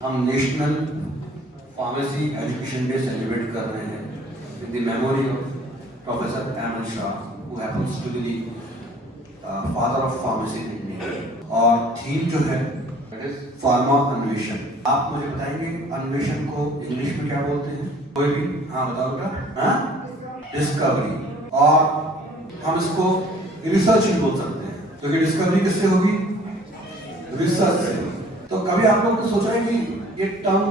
हम national pharmacy education day celebrate कर रहे हैं with the memory of professor M Shah who happens to be father of pharmacy in India. और theme जो है इट इज फार्मा अन्वेषण। आप मुझे बताएंगे अन्वेषण को इंग्लिश में क्या बोलते हैं? कोई भी? हाँ बताओ बेटा। हाँ, डिस्कवरी। और हम इसको रिसर्च भी बोल सकते हैं क्योंकि डिस्कवरी किससे होगी? रिसर्च से। तो कभी आप लोगों ने सोचा है कि ये टर्म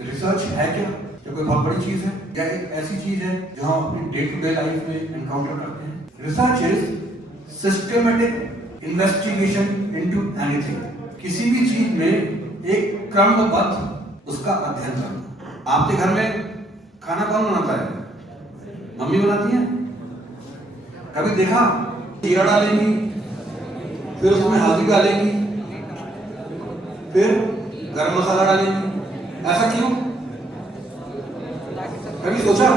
रिसर्च है क्या? ये कोई बहुत बड़ी चीज है या एक ऐसी चीज है जो हम अपनी डे टू डे लाइफ में एनकाउंटर करते हैं? Research is systematic investigation into anything. किसी भी चीज में एक क्रमबद्ध उसका अध्ययन करना। आपके घर में खाना कौन बनाता है? मम्मी बनाती है। कभी देखा जीरा डालेंगी, फिर उसमें हल्दी डालेंगी, फिर गरम मसाला डालेंगे। ऐसा क्यों? कभी सोचा?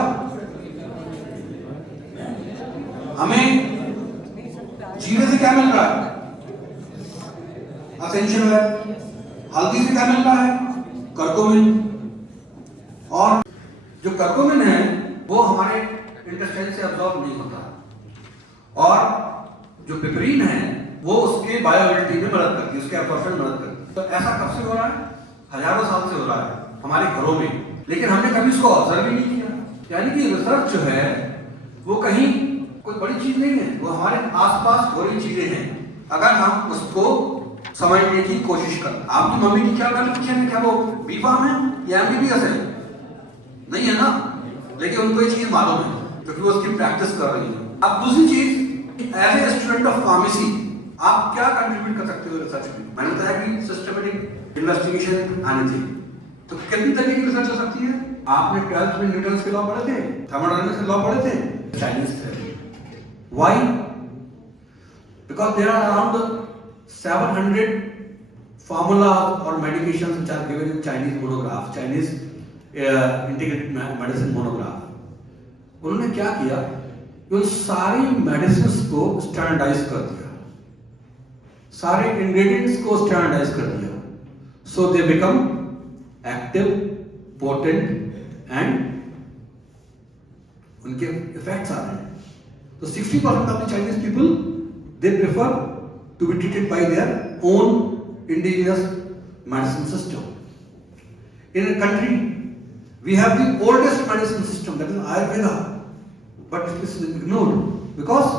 हमें जीरे से क्या मिल रहा है? असेंशियल है। हल्दी से क्या मिल रहा है? कर्कुमिन। और जो कर्कुमिन है वो हमारे इंटेस्टाइन से अब्सॉर्ब नहीं होता और जो पिपरीन है वो उसके बायोएक्टिविटी में मदद करती है, उसके एब्जॉर्प्शन में मदद करती है। तो ऐसा कब से हो रहा है? हजारों साल से हो रहा है हमारे घरों में, लेकिन हमने कभी उसको ऑब्जर्व ही नहीं किया। यानी कि रिसर्च जो है वो कहीं कोई बड़ी चीज नहीं है, वो हमारे आसपास हो रही चीजें हैं अगर हम उसको समझने की कोशिश करें। आपकी मम्मी की क्या क्वालिफिकेशन है? क्या वो बीफार्म है या एमबीबीएस है? नहीं है ना, लेकिन उनको ये चीज मालूम है क्योंकि वो उसकी प्रैक्टिस कर रही है। अब दूसरी चीज, as a student of pharmacy आप क्या कंट्रीब्यूट कर सकते हो रिसर्च में? मैंने बताया कि सिस्टमैटिक इन्वेस्टिगेशन आनी चाहिए। तो कितनी तरह की रिसर्च हो सकती है? आपने 12th में न्यूटन के लॉ पढ़े थे, थर्मोडायनामिक्स के लॉ पढ़े थे, चाइनीज थे। Why? Because there are around 700 formulas or medications which are given in Chinese monograph, Chinese integrated medicine monograph। उन्होंने क्या किया? उन सारी मेडिसिन को स्टैंडर्डाइज कर दिया, सारे इंग्रेडिएंट्स को स्टैंडर्डाइज कर दिया, so they become active, potent and उनके इफेक्ट्स आ रहे हैं। तो 60% of the Chinese people they prefer to be treated by their own indigenous medicine system. In a country we have the oldest medicine system, that is Ayurveda, but this is ignored because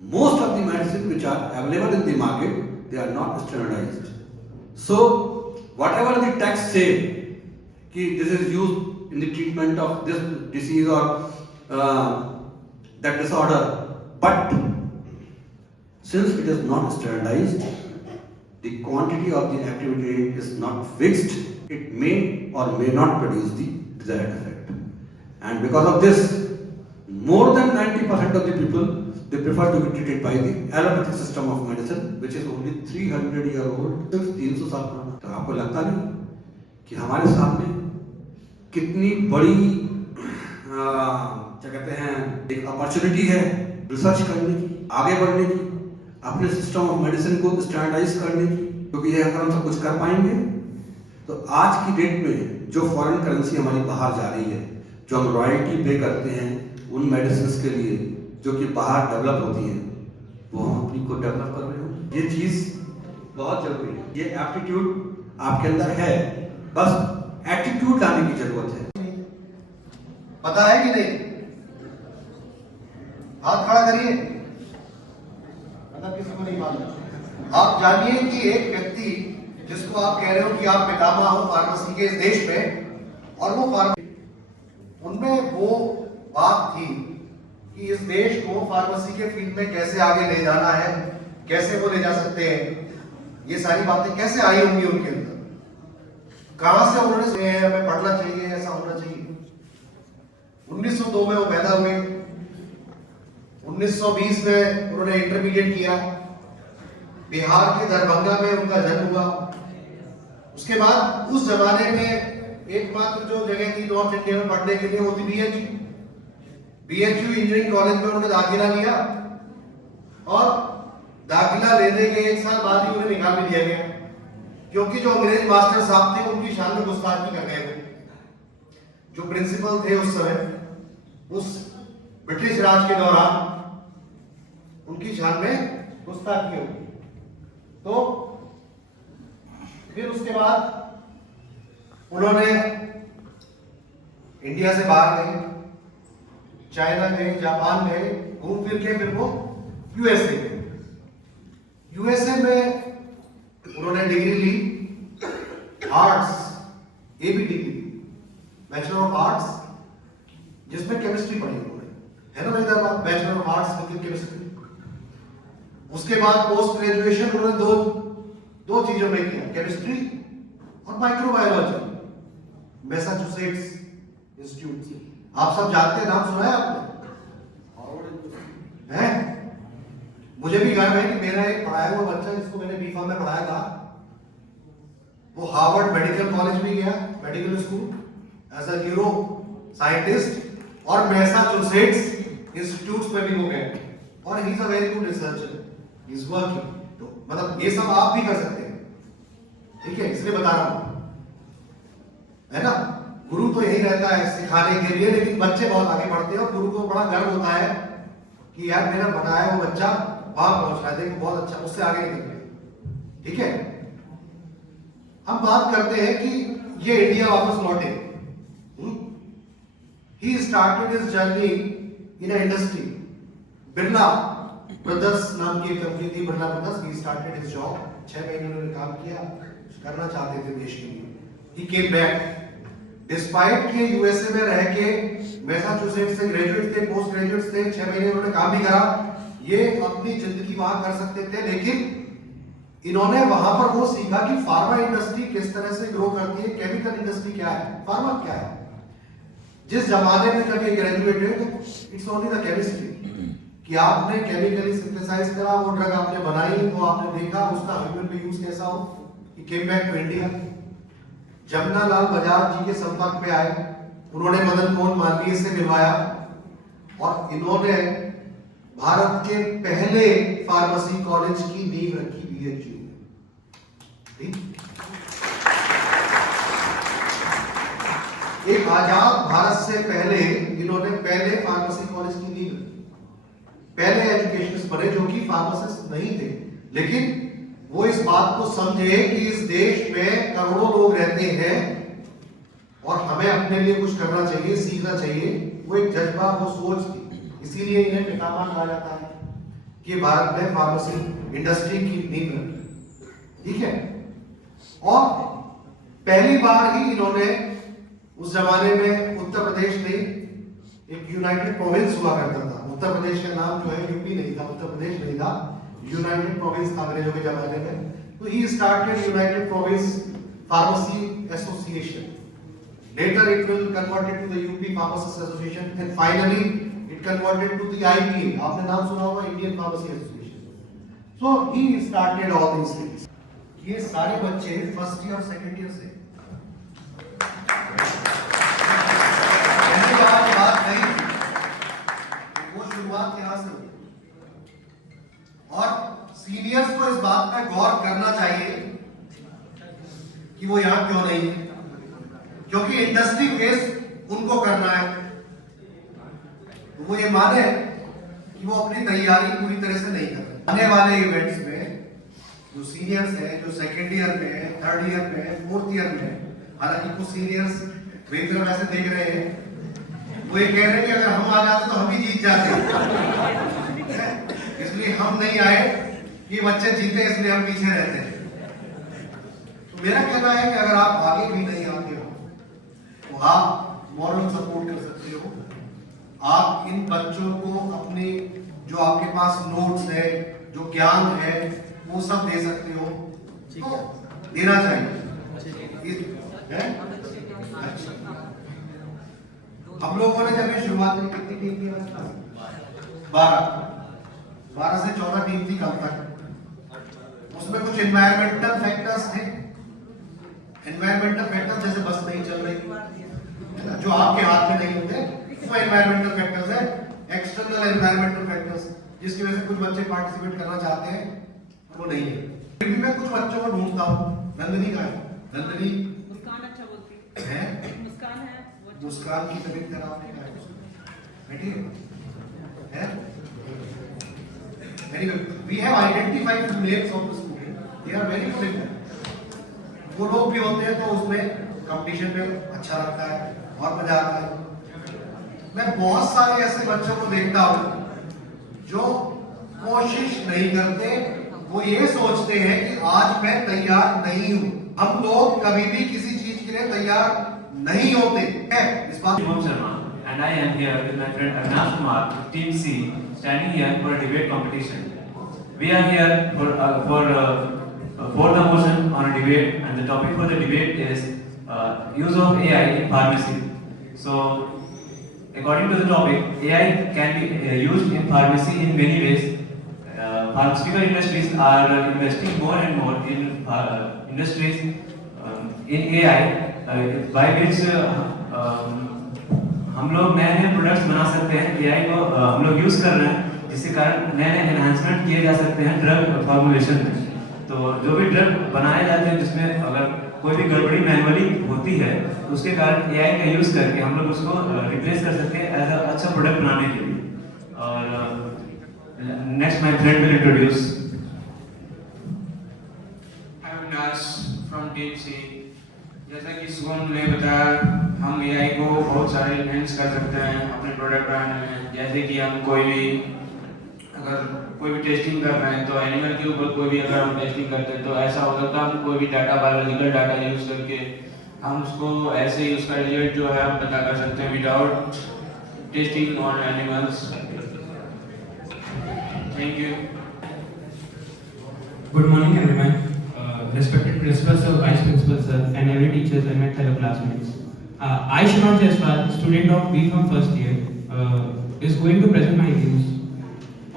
most of the medicine which are available in the market, they are not standardized. So whatever the text say ki this is used in the treatment of this disease or that disorder, but since it is not standardized, the quantity of the activity is not fixed, it may or may not produce the desired effect. And because of this, more than 90% of the people, they prefer to be treated by the allopathic system of medicine, which is only 300 year old, सिर्फ 300 साल पुराना। तो आपको लगता नहीं कि हमारे सामने कितनी बड़ी क्या कहते हैं एक अपॉर्चुनिटी है रिसर्च करने की, आगे बढ़ने की, अपने सिस्टम ऑफ मेडिसिन को स्टैंडर्डाइज करने की, क्योंकि ये अगर हम सब कुछ कर पाएंगे तो आज की डेट में जो फॉरेन करेंसी हमारी बाहर जा रही है, जो हम रॉयल्टी पे करते हैं उन मेडिसिन के लिए जो कि बाहर डेवलप होती हैं, वो हम अपनी को डेवलप कर रहे हो। ये चीज बहुत जरूरी है। ये एप्टीट्यूड आपके अंदर है, बस एटीट्यूड लाने की जरूरत है। पता है कि नहीं? हाथ खड़ा करिए। किसी को नहीं मालूम। आप जानिए कि एक व्यक्ति जिसको आप कह रहे हो कि आप पितामह हो फार्मेसी के इस देश में, और वो उनमें वो बात थी कि इस देश को फार्मेसी के फील्ड में कैसे आगे ले जाना है, कैसे वो ले जा सकते हैं, ये सारी बातें कैसे आई होंगी उनके अंदर, कहां से उन्होंने सुने हैं हमें पढ़ना चाहिए, ऐसा होना चाहिए। 1902 में वो पैदा हुए, 1920 में उन्होंने इंटरमीडिएट किया, बिहार के दरभंगा में उनका जन्म हुआ। उसके बाद उस जमाने में एकमात्र जो जगह थी नॉर्थ इंडिया में पढ़ने के लिए वो थी बीएचयू इंजीनियरिंग कॉलेज में उन्होंने दाखिला लिया और दाखिला लेने के 1 साल बाद ही उन्हें निकाल भी दिया गया क्योंकि जो अंग्रेज मास्टर साहब थे उनकी शान में गुस्ताखी कर गए। जो प्रिंसिपल थे उस समय, उस ब्रिटिश राज के दौरान उनकी शान में गुस्ताखी हो गई। तो फिर उसके बाद उन्होंने इंडिया से बाहर गए, चाइना गए, जापान गए, घूम फिर के फिर वो यूएसए गए। यूएसए में उन्होंने डिग्री ली, arts, AB degree, bachelor of arts, जिसमें केमिस्ट्री पढ़ी उन्होंने, है ना मजेदार बात, bachelor of arts with chemistry. उसके बाद पोस्ट ग्रेजुएशन उन्होंने दो चीजों में किया, केमिस्ट्री और माइक्रोबायोलॉजी, मैसाचुसेट्स इंस्टीट्यूट। आप सब जानते हैं, नाम सुना है आपने? हैं? मुझे भी गर्व है कि मेरा एक पढ़ाया हुआ बच्चा जिसको मैंने बी.फार्म में पढ़ाया था, वो हार्वर्ड मेडिकल कॉलेज भी गया, medical school as a neuro scientist, और मैसाचुसेट्स इंस्टीट्यूट्स में भी वो गए, और he is a very good researcher, he is working. तो मतलब ये सब आप भी कर सकते हैं, ठीक है, इसलिए बता रहा हूं, है ना। गुरु तो यही रहता है सिखाने के लिए, लेकिन बच्चे बहुत आगे बढ़ते हैं और गुरु को बड़ा गर्व होता है कि यार मेरा बनाया वो बच्चा वहां पहुंच रहा है, देखो बहुत अच्छा, उससे आगे निकल गया, ठीक है। हम बात करते हैं कि ये इंडिया वापस लौटे। He started his journey in a industry, Birla brothers नाम की एक कंपनी थी, Birla brothers. He started his job, 6 महीने उन्होंने काम किया, करना चाहते थे देश के लिए। ही केम बैक डिस्पाइट के यूएसए में रह के, मैसाचुसेट्स से ग्रेजुएट थे, पोस्ट ग्रेजुएट थे, 6 महीने उन्होंने काम भी करा, ये अपनी जिंदगी वहां कर सकते थे, लेकिन इन्होंने वहां पर वो सीखा कि फार्मा इंडस्ट्री किस तरह से ग्रो करती है, केमिकल इंडस्ट्री क्या है, फार्मा क्या है। जिस जमाने में जब ये graduated, it's only the chemistry, कि आपने केमिकली सिंथेसाइज करा, वो ड्रग आपने बनाई, वो आपने देखा उसका ह्यूमन पे यूज कैसा हो। He came back to India, Jamnalal Bajaj ji के संपर्क में आए, उन्होंने मदन मोहन मालवीय से मिलवाया, और इन्होंने भारत के पहले फार्मेसी कॉलेज की नींव रखी बीएचयू में। एक आजाद भारत से पहले इन्होंने पहले फार्मेसी कॉलेज की नींव रखी, पहले एजुकेशनिस्ट बने जो कि फार्मासिस्ट नहीं थे, लेकिन वो इस बात को समझे कि इस देश में करोड़ों लोग रहते हैं और हमें अपने लिए कुछ करना चाहिए, सीखना चाहिए। वो एक जज्बा, वो सोच थी, इसीलिए इन्हें पितामह कहा जाता है कि भारत में फार्मेसी इंडस्ट्री की नींव रखी, ठीक है। और पहली बार ही इन्होंने, उस जमाने में उत्तर प्रदेश में एक यूनाइटेड प्रोविंस हुआ करता था, उत्तर प्रदेश का नाम जो है यूपी नहीं था, उत्तर प्रदेश नहीं था, यूनाइटेड प्रोविंस था अंग्रेजों के जमाने में। तो he started United province pharmacy association, later it will converted to the UP Pharmacists Association, and finally it converted to the IPA, आपने नाम सुना होगा, Indian Pharmacy Association। So he started all these things। ये सारे बच्चे first year और second year से, बात नहीं, वो शुरुआत यहाँ से हुई, और सीनियर्स को इस बात पे गौर करना चाहिए कि वो यहाँ क्यों नहीं है, क्योंकि इंडस्ट्री फेस उनको करना है। तो वो ये माने कि वो अपनी तैयारी पूरी तरह से नहीं कर रहे। आने वाले इवेंट्स में जो सीनियर्स हैं, जो सेकेंड ईयर में है, थर्ड ईयर में है, फोर्थ ईयर में है, हालांकि कुछ सीनियर्स मेरी तरफ ऐसे देख रहे हैं, वो ये कह रहे हैं कि अगर हम आ जाते तो हम ही जीत जाते, इसलिए हम नहीं आए कि बच्चे जीते, इसलिए हम पीछे रहते हैं। तो मेरा कहना है कि अगर आप आगे भी नहीं आते हो तो आप मॉरल सपोर्ट कर सकते हो, आप इन बच्चों को अपने जो आपके पास नोट्स है, जो ज्ञान है, वो सब दे सकते हो, तो देना चाहिए, है? अच्छा। हम लोगों ने जब ये शुरुआत की, कितनी टीम थी? 12 से 14 टीम थी कल तक। उसमें कुछ एनवायरमेंटल फैक्टर्स थे, एनवायरमेंटल फैक्टर्स जैसे बस नहीं चल रही, जो आपके हाथ में नहीं होते, वो एनवायरमेंटल फैक्टर्स है। एक्सटर्नल एनवायरमेंटल फैक्टर्स जिसकी वजह से कुछ बच्चे पार्टिसिपेट करना चाहते हैं, वो नहीं है। फिर भी मैं कुछ बच्चों को ढूंढता हूँ नंदनी का है, नंदनी मुस्कान अच्छा बोलती है, मुस्कान है वो अच्छा- मुस्कान की तबीयत खराब है क्या है? बेटी है? Very good. We have identified the males of the student. They are very good in that. वो लोग भी होते हैं तो उसमें कंपटीशन में अच्छा लगता है और मजा आता है। मैं बहुत सारे ऐसे बच्चों को देखता हूँ जो कोशिश नहीं करते, वो ये सोचते हैं कि आज मैं तैयार नहीं हूँ। हम लोग कभी भी किसी चीज के लिए तैयार नहीं होते हैं। इस बात Shubham Sharma, and I am here with my friend Avinash Kumar, Team C, standing here for a debate competition. We are here for the motion on a debate, and the topic for the debate is use of AI in pharmacy. So, according to the topic, AI can be used in pharmacy in many ways. Pharmaceutical industries are investing more and more in industries in AI, by which हम लोग नए नए products बना सकते हैं। AI को हम लोग यूज कर रहे हैं, जिसके कारण नए नए एनहांसमेंट किए जा सकते हैं ड्रग फॉर्मुलेशन में। तो जो भी ड्रग बनाए जाते हैं जिसमें अगर कोई भी गड़बड़ी मैनुअली होती है तो उसके कारण AI का यूज करके हम लोग उसको रिप्लेस कर सकते हैं एज अ अच्छा प्रोडक्ट बनाने के लिए। और next my friend will introduce. Avinash from team C. जैसा कि शुभम ने बताया, हम एआई को बहुत सारे इन्हेंस कर सकते हैं अपने प्रोडक्ट बनाने में। जैसे कि हम अगर कोई भी टेस्टिंग कर रहे हैं तो एनिमल के ऊपर कोई भी अगर हम टेस्टिंग करते हैं तो ऐसा हो सकता है हम कोई भी डाटा बायोलॉजिकल डाटा यूज करके हम उसको ऐसे ही उसका रिजल्ट जो है हम पता कर सकते हैं without testing on animals. Thank you. Good morning, everyone. Respected principal sir, vice principal sir, and every teachers and my fellow classmates. I, Shimon Jaiswal, student of B from first year, is going to present my views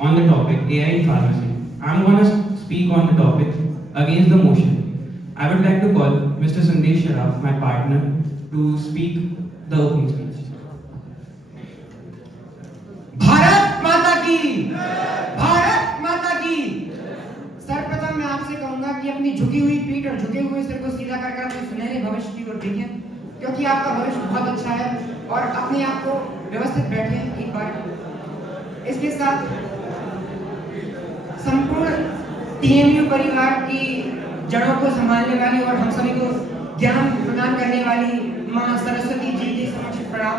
on the topic AI in pharmacy. I'm going to speak on the topic against the motion. I would like to call Mr. Sandesh Sharaf, my partner, to speak the opening speech. Bharat माता की, भारत माता की। सर्वप्रथम मैं आपसे कहूंगा कि अपनी झुकी हुई पीठ और झुके हुए सिर को सीधा कर अपने सुनहरे भविष्य की ओर देखें, क्योंकि आपका भविष्य बहुत अच्छा है। और अपने आप को व्यवस्थित बैठें एक बार। इसके साथ संपूर्ण टीएमयू परिवार की जड़ों को संभालने वाली और हम सभी को ज्ञान प्रदान करने वाली मां सरस्वती जी के समक्ष प्रणाम।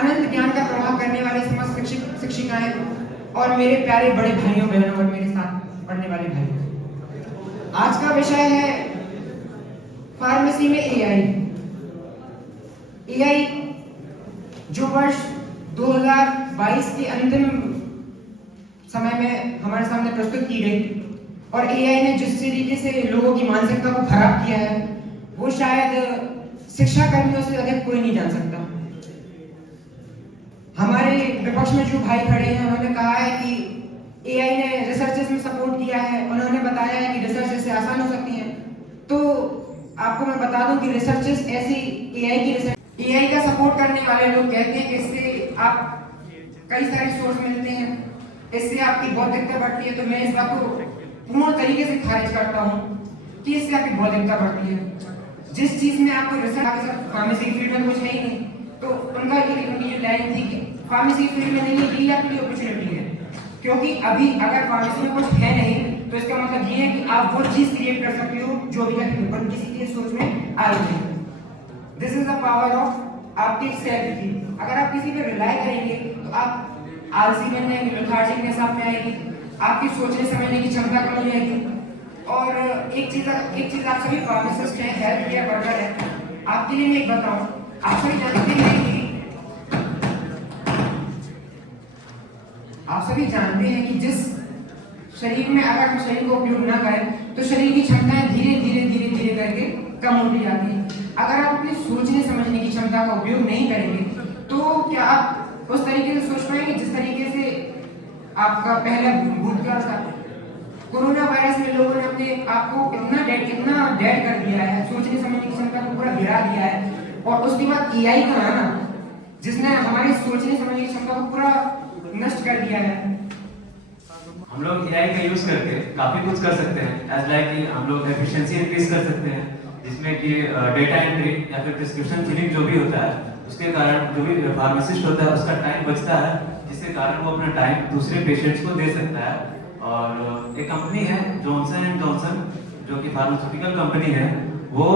अनंत ज्ञान का प्रवाह करने वाले समस्त शिक्षक शिक्षिकाएं और मेरे प्यारे बड़े भाइयों बहनों और मेरे साथ पढ़ने वाले भाई। आज का विषय है फार्मेसी में एआई। एआई जो वर्ष 2022 के अंतिम समय में हमारे सामने प्रस्तुत की गई और एआई ने जिस तरीके से लोगों की मानसिकता को खराब किया है वो शायद शिक्षा कर्मियों से अधिक कोई नहीं जान सकता। हमारे विपक्ष में जो भाई खड़े हैं उन्होंने कहा है कि एआई ने रिसर्चेस में सपोर्ट किया है, उन्होंने बताया है कि रिसर्च इससे आसान हो सकती है। तो आपको मैं बता दूं कि रिसर्चेस ऐसी एआई की रिसर्च एआई का सपोर्ट करने वाले लोग कहते हैं कि इससे आप कई सारे सोर्स मिलते हैं, इससे आपकी बौद्धिकता बढ़ती है। तो मैं इस बात को पूर्ण तरीके से खारिज करता हूँ कि इससे आपकी बौद्धिकता बढ़ती है। जिस चीज में आपको रिसर्च फार्मेसी फील्ड में कुछ है ही नहीं, तो उनकी ये लाइन थी कि फार्मेसी फील्ड में नहीं है, ये आपकी अपॉर्चुनिटी है। क्योंकि अभी अगर फार्मेसी में कुछ है नहीं तो इसका मतलब ये है कि आप वो चीज क्रिएट कर सकते हो जो अभी तक किसी की सोच में आई है। This is the power of आपकी सेल्फ की। अगर आप किसी पे रिलाई करेंगे तो आप आलसी बन जाएंगे, लेथार्जिकनेस आप में आएगी, आपकी सोचने समझने की क्षमता कम हो जाएगी। और एक चीज आप सभी फार्मासिस्ट हैं, हेल्थ केयर वर्कर हैं, आपके लिए मैं एक बताऊं, आप सभी जानते हैं कि जिस शरीर में अगर हम शरीर को उपयोग ना करें तो शरीर की क्षमताएं धीरे धीरे करके कम होती जाती हैं। अगर आप अपनी सोचने समझने की क्षमता का उपयोग नहीं करेंगे तो क्या आप उस तरीके से सोच पाएंगे जिस तरीके से आपका पहला भूतकाल था। कोरोना वायरस में लोगों ने अपने आप को इतना डेड कर दिया है, सोचने समझने की क्षमता को पूरा गिरा दिया है। और उसके बाद एआई का आना जिसने हमारी सोचने समझने की क्षमता को पूरा नष्ट कर दिया है। हम लोग AI का यूज करके काफी कुछ कर सकते हैं, एज लाइक कि हम लोग एफिशिएंसी इंक्रीज कर सकते हैं, जिसमें कि डेटा एंट्री या फिर प्रिस्क्रिप्शन फिलिंग जो भी होता है उसके कारण जो भी फार्मासिस्ट होता है उसका टाइम बचता है, जिसके कारण वो अपना टाइम दूसरे पेशेंट्स को दे सकता है। और एक कंपनी है जॉनसन एंड जॉनसन जो कि फार्मास्यूटिकल कंपनी है, वो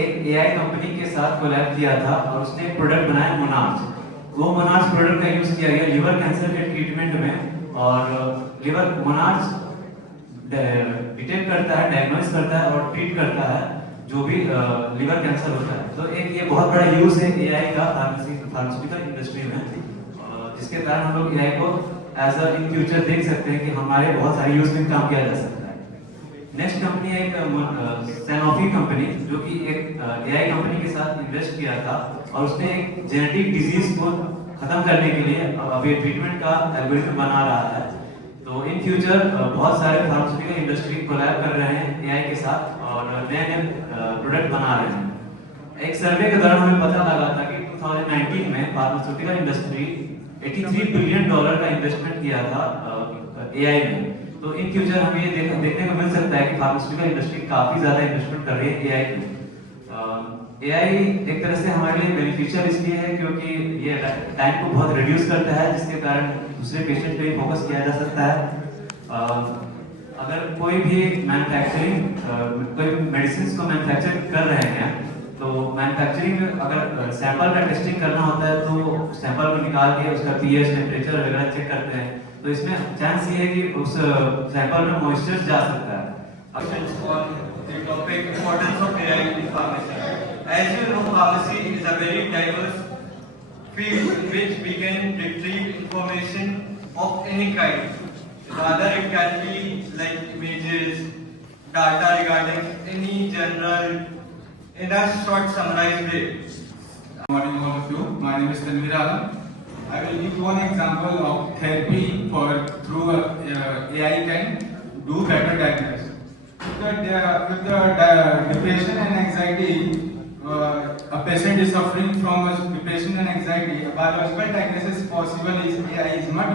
एक AI कंपनी के साथ कोलैब किया था और उसने एक प्रोडक्ट बनाया मोनार्च। वो मोनार्च प्रोडक्ट का यूज किया गया लिवर कैंसर के ट्रीटमेंट में, और लिवर मोनार्च डिटेक्ट करता है, डायग्नोस करता है और ट्रीट करता है जो भी लिवर कैंसर होता है। तो एक ये बहुत बड़ा यूज है AI का फार्मास्यूटिकल इंडस्ट्री में, जिसके कारण हम लोग AI को एज अ इन फ्यूचर देख सकते हैं कि हमारे बहुत सारे यूज में काम किया जा सकता है। नेक्स्ट कंपनी है एक सैनोफी कंपनी, जो कि एक AI कंपनी के साथ इन्वेस्ट किया था और उसने एक जेनेटिक डिजीज को खत्म करने के लिए अभी ट्रीटमेंट का एल्गोरिथम बना रहा है। तो इन फ्यूचर बहुत सारे फार्मास्यूटिकल इंडस्ट्री कोलैब कर रहे हैं AI के साथ और नए नए प्रोडक्ट बना रहे हैं। एक सर्वे के दौरान हमें पता लगा था कि 2019 में फार्मास्यूटिकल इंडस्ट्री $83 बिलियन का इन्वेस्टमेंट किया था AI में। तो इन फ्यूचर हमें ये देखने को मिल सकता है कि फार्मास्यूटिकल इंडस्ट्री काफी ज्यादा इन्वेस्टमेंट कर रही है AI में। AI एक तरह से हमारे लिए बेनिफिशियल इसलिए है क्योंकि ये टाइम को बहुत रिड्यूस करता है, जिसके कारण दूसरे पेशेंट पे फोकस किया जा सकता है। अगर कोई भी मैन्युफैक्चरिंग कोई मेडिसिन को मैन्युफैक्चर कर रहे हैं तो मैन्युफैक्चरिंग में अगर सैंपल का टेस्टिंग करना होता है तो सैंपल को निकाल के उसका pH टेम्परेचर वगैरह चेक करते हैं, तो इसमें चांस ये है कि उस सैंपल में मॉइस्चर जा सकता है। The topic importance of AI in pharmacy. As you know, pharmacy is a very diverse field in which we can retrieve information of any kind. Rather, it can be like images, data regarding any journal in a short summarized way. Good morning, all of you. My name is Tanvir Alam. I will give one example of therapy through AI can do better diagnosis. With the depression and anxiety, a patient is suffering from depression and anxiety. A biological diagnosis possible is AI is much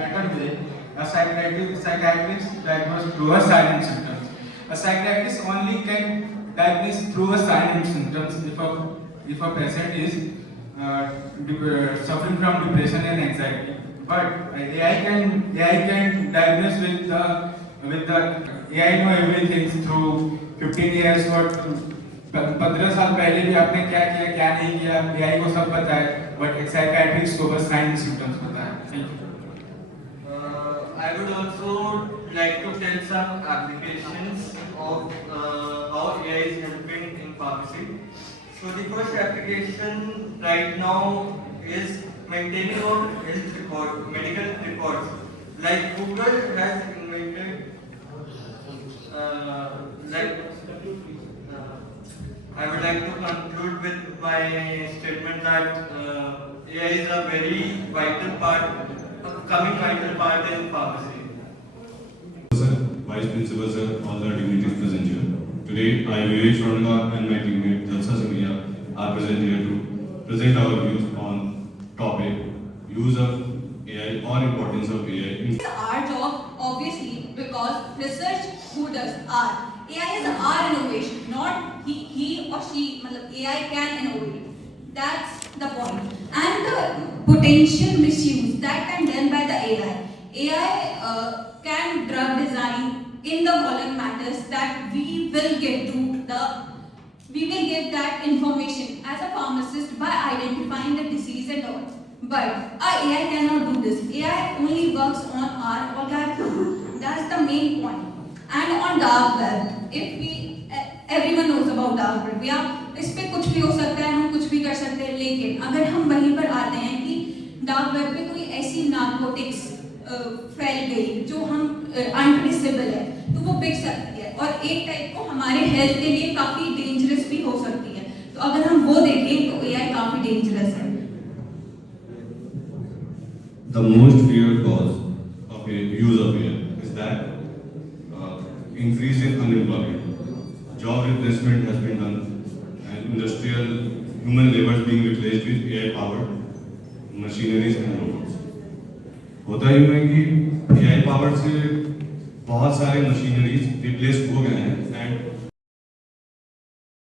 better way. A psychiatrist diagnose through a silent symptoms. A psychiatrist only can diagnose through a silent symptoms if a patient is suffering from depression and anxiety. But AI can diagnose with the AI know everything through 15 years or 15 साल पहले भी आपने क्या किया क्या नहीं किया AI को सब पता है, बट साइकियाट्रिस्ट को बस साइन सिम्टम्स पता है। Thank you. I would also like to tell some applications of how AI is helping in pharmacy. So the first application right now is maintaining of health record, medical records. Like Google has invented, I would like to conclude with my statement that AI is a very vital part, coming vital part in pharmacy. Sir, Vice Principal Sir, all the dignitaries present here. Today, I, Vivek Shronga and my teammate Jalsa Samia are present here to present our views on topic use of AI or importance of AI. It's our job, obviously, because research who does art. AI is our innovation, not he or she. AI can innovate. That's the point. And the potential misuse that can done by the AI. AI can drug design in the following matters that we will get that information as a pharmacist by identifying the disease and all. But AI cannot do this. AI only works on our algorithm. That's the main point. And on dark web, everyone knows about dark web. इस पे कुछ भी हो सकता है, हम कुछ भी कर सकते हैं, लेकिन अगर हम वहीं पर आते हैं कि डार्क वेब पे कोई ऐसी नार्कोटिक्स फैल गई जो हम अनट्रेसेबल है, तो वो बिक सकती है और एक टाइप को हमारे हेल्थ के लिए काफी डेंजरस भी हो सकती है। तो अगर हम वो देखें तो AI काफी डेंजरस है। The most feared cause of use of AI is that increase in unemployment. Job replacement has been done and industrial human labor is being replaced with AI-powered machineries and robots. होता ही है कि AI powered से बहुत सारे machineries replace